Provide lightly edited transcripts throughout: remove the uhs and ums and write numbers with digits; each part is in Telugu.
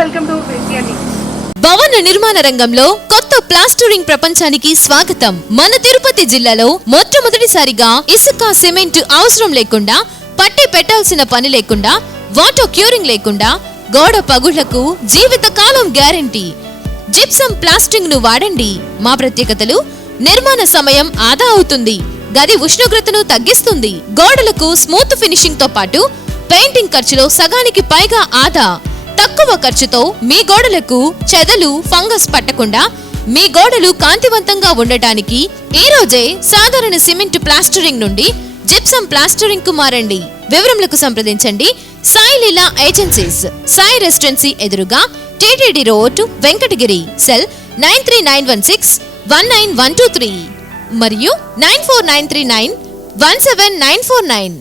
Welcome to VCR. భవన నిర్మాణ రంగంలో కొత్త ప్లాస్టరింగ్ ప్రపంచానికి స్వాగతం. మన తిరుపతి జిల్లాలో మొట్టమొదటిసారిగా ఇసుక సిమెంట్ అవసరం లేకుండా, పట్టి పెట్టాల్సిన పని లేకుండా, వాటర్ క్యూరింగ్ లేకుండా గోడ పగుళ్లకు జీవిత కాలం గ్యారంటీ. జిప్సమ్ ప్లాస్టింగ్ ను వాడండి. మా ప్రత్యేకతలు: నిర్మాణ సమయం ఆదా అవుతుంది, గది ఉష్ణోగ్రతను తగ్గిస్తుంది, గోడలకు స్మూత్ ఫినిషింగ్ తో పాటు పెయింటింగ్ ఖర్చులో సగానికి పైగా ఆదా. తక్కువ ఖర్చుతో మీ గోడలకు చెదలు, ఫంగస్ పట్టకుండా మీ గోడలు కాంతివంతంగా ఉండటానికి ఈ రోజే సాధారణ సిమెంట్ ప్లాస్టరింగ్ నుండి జిప్సమ్ ప్లాస్టరింగ్ కు మారండి. వివరములకు సంప్రదించండి సాయి లీలా ఏజెన్సీస్, సాయి రెసిడెన్సీ ఎదురుగా, టీటీడీ రోడ్, వెంకటగిరి. సెల్ 9391619123 మరియు 9493917949.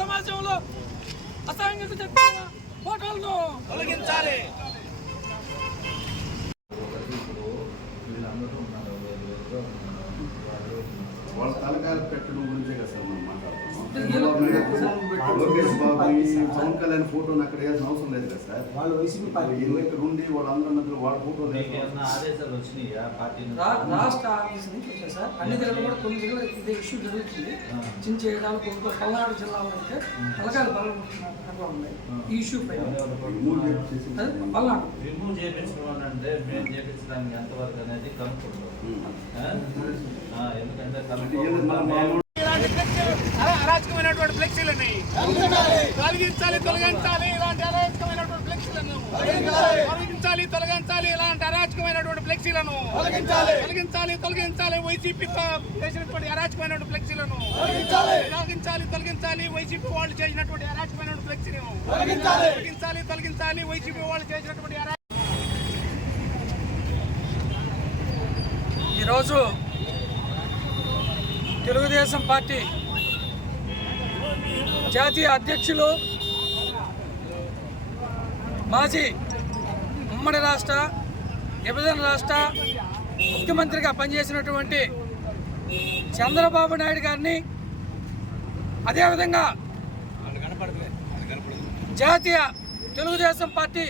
సమాజంలో అసాంఘిక ఫోటోలను తొలగించాలి. వాళ్ళ తలకాయలు పెట్టడం గురించే కదా సార్ మనం మాట్లాడుతున్నాం. లోకేష్ బాబు పవన్ కళ్యాణ్ ఫోటోని అక్కడ వేయాల్సిన అవసరం లేదు కదా సార్. వాళ్ళు ఇక్కడ ఉండి వాళ్ళందరి మధ్యలో వాళ్ళ ఫోటో ఆదేశాలు వచ్చినాయా పార్టీ రాష్ట్ర ఆఫీస్ నుంచి వచ్చాయి సార్. అన్ని దగ్గర కూడా కొన్ని దగ్గర ఇదే ఇష్యూ జరుగుతుంది. చిన్న చేయడాలు పల్నాడు జిల్లాలో అయితే తలకాయలు బలంగా ఉన్నాయి. ఈ ఇష్యూ పైన పల్నాడు రిమూవ్ చేయించడం అంటే మేము చేయించడానికి ఎంతవరకు అనేది కనుక్కుంటాం. ఎందుకంటే అరాచకమైనటువంటి ఫ్లెక్సీలని తొలగించాలి, తొలగించాలి. ఇలాంటి అరాచకమైనటువంటి ఫ్లెక్సీలను తొలగించాలి, తొలగించాలి. ఇలాంటి అరాచకమైనటువంటి ఫ్లెక్సీలను తొలగించాలి, తొలగించాలి. వైసీపీ చేసినటువంటి అరాచకమైనటువంటి ఫ్లెక్సీలను తొలగించాలి, తొలగించాలి. వైసీపీ వాళ్ళు చేసినటువంటి అరాచకమైనటువంటి ఫ్లెక్సీలను తొలగించాలి, తొలగించాలి. వైసీపీ వాళ్ళు చేసినటువంటి ఈరోజు తెలుగుదేశం పార్టీ జాతీయ అధ్యక్షులు, మాజీ ఉమ్మడి రాష్ట్ర విభజన రాష్ట్ర ముఖ్యమంత్రిగా పనిచేసినటువంటి చంద్రబాబు నాయుడు గారిని, అదేవిధంగా జాతీయ తెలుగుదేశం పార్టీ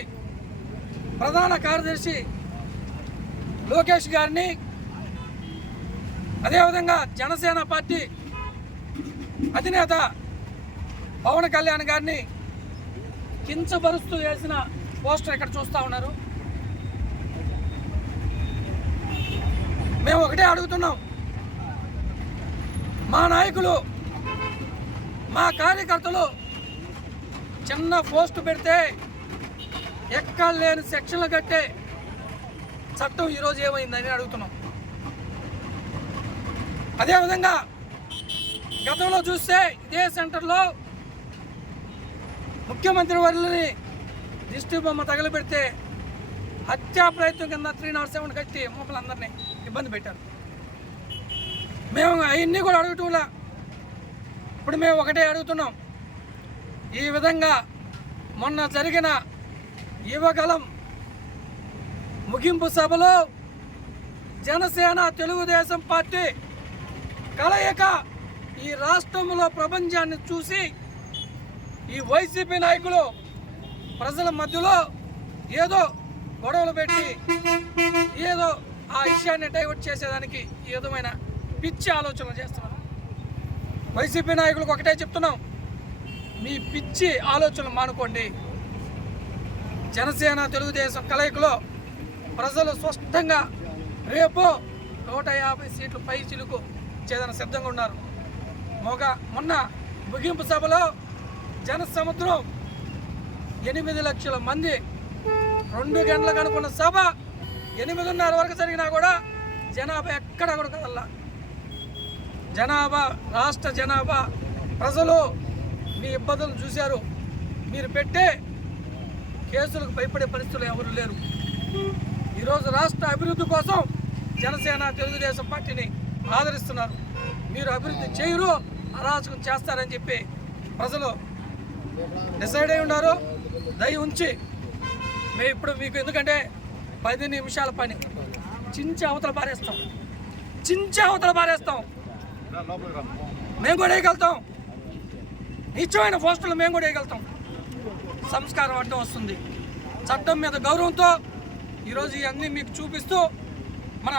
ప్రధాన కార్యదర్శి లోకేష్ గారిని, అదేవిధంగా జనసేన పార్టీ అధినేత పవన్ కళ్యాణ్ గారిని కించపరుస్తూ వేసిన పోస్టర్ ఇక్కడ చూస్తూ ఉన్నారు. మేము ఒకటే అడుగుతున్నాం, మా నాయకులు, మా కార్యకర్తలు చిన్న పోస్టు పెడితే ఎక్కడ లేని సెక్షన్లు కట్టే చట్టం ఈరోజు ఏమైందని అడుగుతున్నాం. అదేవిధంగా గతంలో చూస్తే ఇదే సెంటర్లో ముఖ్యమంత్రి వర్యులని దిష్టి బొమ్మ తగలబెడితే హత్యా ప్రయత్నం కింద 307 కట్టి మమ్మల్ని అందరినీ ఇబ్బంది పెట్టారు. మేము అవన్నీ కూడా అడుగుతున్నా. ఇప్పుడు మేము ఒకటే అడుగుతున్నాం, ఈ విధంగా మొన్న జరిగిన యువగలం ముగింపు సభలో జనసేన తెలుగుదేశం పార్టీ కలయిక ఈ రాష్ట్రంలో ప్రపంచాన్ని చూసి ఈ వైసీపీ నాయకులు ప్రజల మధ్యలో ఏదో గొడవలు పెట్టి ఏదో ఆ విషయాన్ని డైవర్ట్ చేసేదానికి ఈ విధమైన పిచ్చి ఆలోచనలు చేస్తున్నారు. వైసీపీ నాయకులకు ఒకటే చెప్తున్నాం, మీ పిచ్చి ఆలోచనలు మానుకోండి. జనసేన తెలుగుదేశం కలయికలో ప్రజలు స్పష్టంగా రేపు 150 సీట్లు పై చిలుకు చేదన సిద్ధంగా ఉన్నారు. మొన్న ముగింపు సభలో జన సముద్రం 8 లక్షల మంది 2 గంటలకు అనుకున్న సభ 8:30 వరకు జరిగినా కూడా జనాభా ఎక్కడ కూడా కదల్లా. జనాభా రాష్ట్ర జనాభా ప్రజలు మీ ఇబ్బందులు చూశారు. మీరు పెట్టే కేసులకు భయపడే పరిస్థితులు ఎవరు లేరు. ఈరోజు రాష్ట్ర అభివృద్ధి కోసం జనసేన తెలుగుదేశం పార్టీని ఆదరిస్తున్నారు. మీరు అభివృద్ధి చేయరు, అరాచకం చేస్తారని చెప్పి ప్రజలు డిసైడ్ అయి ఉన్నారు. దయ ఉంచి మేము ఇప్పుడు మీకు ఎందుకంటే 10 నిమిషాల పని చించి అవతల పారేస్తాం, మేము కూడా వేయగలుగుతాం. నిత్యమైన పోస్టులు మేము కూడా వేయగలుగుతాం. సంస్కారం అడ్డం వస్తుంది. చట్టం మీద గౌరవంతో ఈరోజు ఇవన్నీ మీకు చూపిస్తూ మన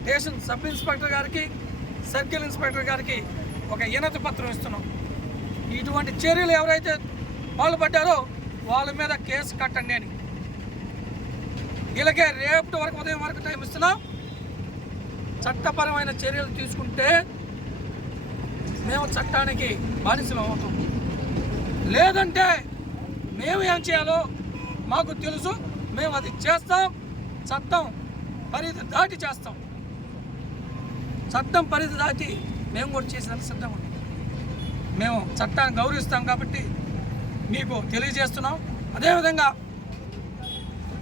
స్టేషన్ సబ్ ఇన్స్పెక్టర్ గారికి, సర్కిల్ ఇన్స్పెక్టర్ గారికి ఒక వినతి పత్రం ఇస్తున్నాం. ఇటువంటి చర్యలు ఎవరైతే పాల్పడ్డారో వాళ్ళ మీద కేసు కట్టండి అని. వీళ్ళకే రేపటి వరకు ఉదయం వరకు టైం ఇస్తున్నాం. చట్టపరమైన చర్యలు తీసుకుంటే మేము చట్టానికి బానిసలం అవుతాం. లేదంటే మేము ఏం చేయాలో మాకు తెలుసు, మేము అది చేస్తాం. చట్టం పరిధి దాటి చేస్తాం. చట్టం పరిధి దాటి మేము కూడా చేసినందుకు సిద్ధంగా ఉంటాం. మేము చట్టాన్ని గౌరవిస్తాం కాబట్టి మీకు తెలియజేస్తున్నాం. అదేవిధంగా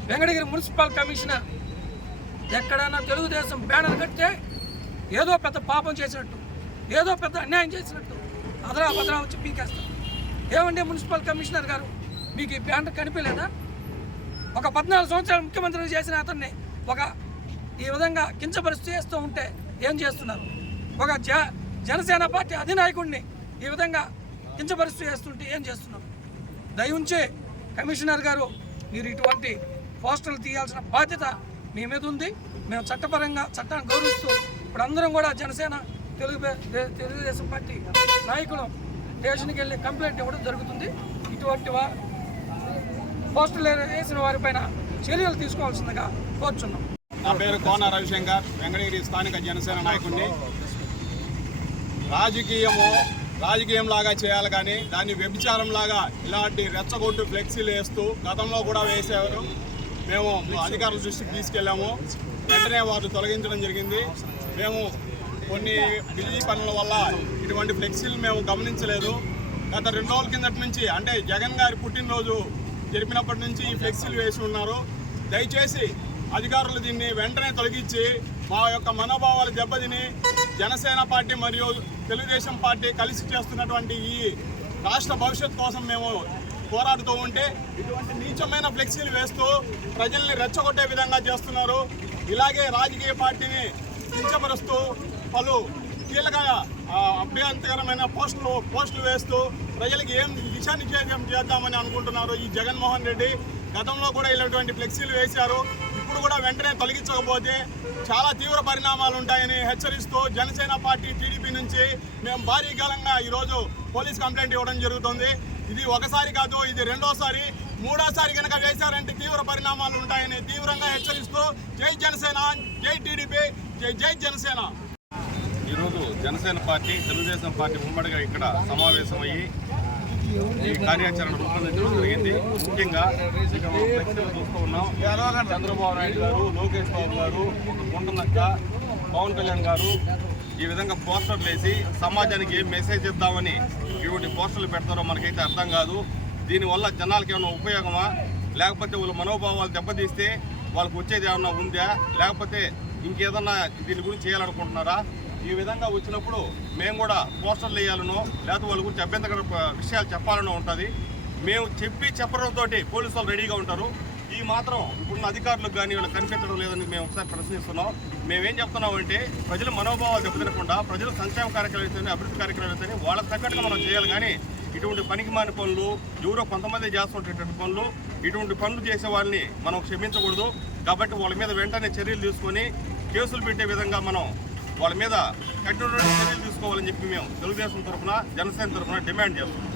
వెంకటగిరి మున్సిపల్ కమిషనర్ ఎక్కడైనా తెలుగుదేశం బ్యానర్ కడితే ఏదో పెద్ద పాపం చేసినట్టు, ఏదో పెద్ద అన్యాయం చేసినట్టు అదరా బదరా వచ్చి పీకేస్తాం. ఏమంటే మున్సిపల్ కమిషనర్ గారు, మీకు ఈ బ్యానర్ కనిపించలేదా? ఒక 14 సంవత్సరాలు ముఖ్యమంత్రిని చేసిన అతన్ని ఈ విధంగా కించపరిస్తూ చేస్తూ ఉంటే ఏం చేస్తున్నారు? ఒక జనసేన పార్టీ అధినాయకుడిని ఈ విధంగా కించపరిస్తూ చేస్తుంటే ఏం చేస్తున్నారు? దయవుంచి కమిషనర్ గారు, మీరు ఇటువంటి పోస్టర్లు తీయాల్సిన బాధ్యత మీ మీద ఉంది. మేము చట్టపరంగా చట్టాన్ని గౌరవిస్తూ ఇప్పుడు అందరం కూడా జనసేన తెలుగుదేశం పార్టీ నాయకులు స్టేషన్కి వెళ్ళి కంప్లైంట్ ఇవ్వడం జరుగుతుంది. ఇటువంటి పోస్టర్లు వేసిన వారిపైన చర్యలు తీసుకోవాల్సిందిగా కోరుచున్నాం. నా పేరు కోన రవిశంకర్, వెంకటగిరి స్థానిక జనసేన నాయకుడిని. రాజకీయం లాగా చేయాలి కానీ దాన్ని వ్యభిచారం లాగా ఇలాంటి రెచ్చగొట్టు ఫ్లెక్సీలు వేస్తూ గతంలో కూడా వేసేవారు. మేము అధికారుల దృష్టికి తీసుకెళ్ళాము. వెంటనే వారు తొలగించడం జరిగింది. మేము కొన్ని బిజీ పనుల వల్ల ఇటువంటి ఫ్లెక్సీలు మేము గమనించలేదు. గత 2 రోజుల కిందటి నుంచి, అంటే జగన్ గారి పుట్టినరోజు జరిపినప్పటి నుంచి ఈ ఫ్లెక్సీలు వేసి ఉన్నారు. దయచేసి అధికారులు దీన్ని వెంటనే తొలగించి మా యొక్క మనోభావాలు దెబ్బతిని జనసేన పార్టీ మరియు తెలుగుదేశం పార్టీ కలిసి చేస్తున్నటువంటి ఈ రాష్ట్ర భవిష్యత్తు కోసం మేము పోరాడుతూ ఉంటే ఇటువంటి నీచమైన ఫ్లెక్సీలు వేస్తూ ప్రజల్ని రెచ్చగొట్టే విధంగా చేస్తున్నారు. ఇలాగే రాజకీయ పార్టీని కించపరుస్తూ పలు కీలక అభ్యంతరకరమైన పోస్టులు వేస్తూ ప్రజలకు ఏం దిశానిషేధం చేద్దామని అనుకుంటున్నారు ఈ జగన్మోహన్ రెడ్డి. గతంలో కూడా ఇలాంటి ఫ్లెక్సీలు వేశారు. ఇప్పుడు కూడా వెంటనే తొలగించకపోతే చాలా తీవ్ర పరిణామాలు ఉంటాయని హెచ్చరిస్తూ జనసేన పార్టీ టీడీపీ నుంచి మేము భారీ కాలంగా ఈరోజు పోలీస్ కంప్లైంట్ ఇవ్వడం జరుగుతుంది. ఇది ఒకసారి కాదు, ఇది 2వసారి, 3వసారి కనుక వేశారంటే తీవ్ర పరిణామాలు ఉంటాయని తీవ్రంగా హెచ్చరిస్తూ జై జనసేన, జై టీడీపీ, జై జనసేన. ఈరోజు జనసేన పార్టీ, తెలుగుదేశం పార్టీ ఉమ్మడిగా ఇక్కడ సమావేశమయ్యి ఈ కార్యాచరణ రూపొందించడం జరిగింది. ముఖ్యంగా చూస్తూ ఉన్నాం, చంద్రబాబు నాయుడు గారు, లోకేష్ బాబు గారు, గుంటనక్క, పవన్ కళ్యాణ్ గారు ఈ విధంగా పోస్టర్లు వేసి సమాజానికి ఏం మెసేజ్ ఇద్దామని ఇటువంటి పోస్టర్లు పెడతారో మనకైతే అర్థం కాదు. దీనివల్ల జనాలకి ఏమైనా ఉపయోగమా, లేకపోతే వాళ్ళ మనోభావాలు దెబ్బతీస్తే వాళ్ళకి వచ్చేది ఏమన్నా ఉందా, లేకపోతే ఇంకేదన్నా దీని గురించి చేయాలనుకుంటున్నారా? ఈ విధంగా వచ్చినప్పుడు మేము కూడా పోస్టర్లు వేయాలనో లేకపోతే వాళ్ళ గురించి అభ్యంతర విషయాలు చెప్పాలనో ఉంటుంది. మేము చెప్పడంతో పోలీసు వాళ్ళు రెడీగా ఉంటారు. ఈ మాత్రం ఇప్పుడున్న అధికారులకు కానీ వీళ్ళకి కనిపించడం లేదని మేము ఒకసారి ప్రశ్నిస్తున్నాం. మేమేం చెప్తున్నామంటే ప్రజల మనోభావాలు దెబ్బతినకుండా ప్రజలు సంక్షేమ కార్యక్రమాలు అయితేనే, అభివృద్ధి కార్యక్రమాలు అయితేనే వాళ్ళకి తగ్గట్టుగా మనం చేయాలి. కానీ ఇటువంటి పనికిమాలిన పనులు, ఎవరో కొంతమంది చేస్తుంటేటువంటి పనులు, ఇటువంటి పనులు చేసే వాళ్ళని మనం క్షమించకూడదు. కాబట్టి వాళ్ళ మీద వెంటనే చర్యలు తీసుకొని కేసులు పెట్టే విధంగా మనం వాళ్ళ మీద కఠినమైన చర్యలు తీసుకోవాలని చెప్పి మేము తెలుగుదేశం తరఫున, జనసేన తరఫున డిమాండ్ చేస్తున్నాం.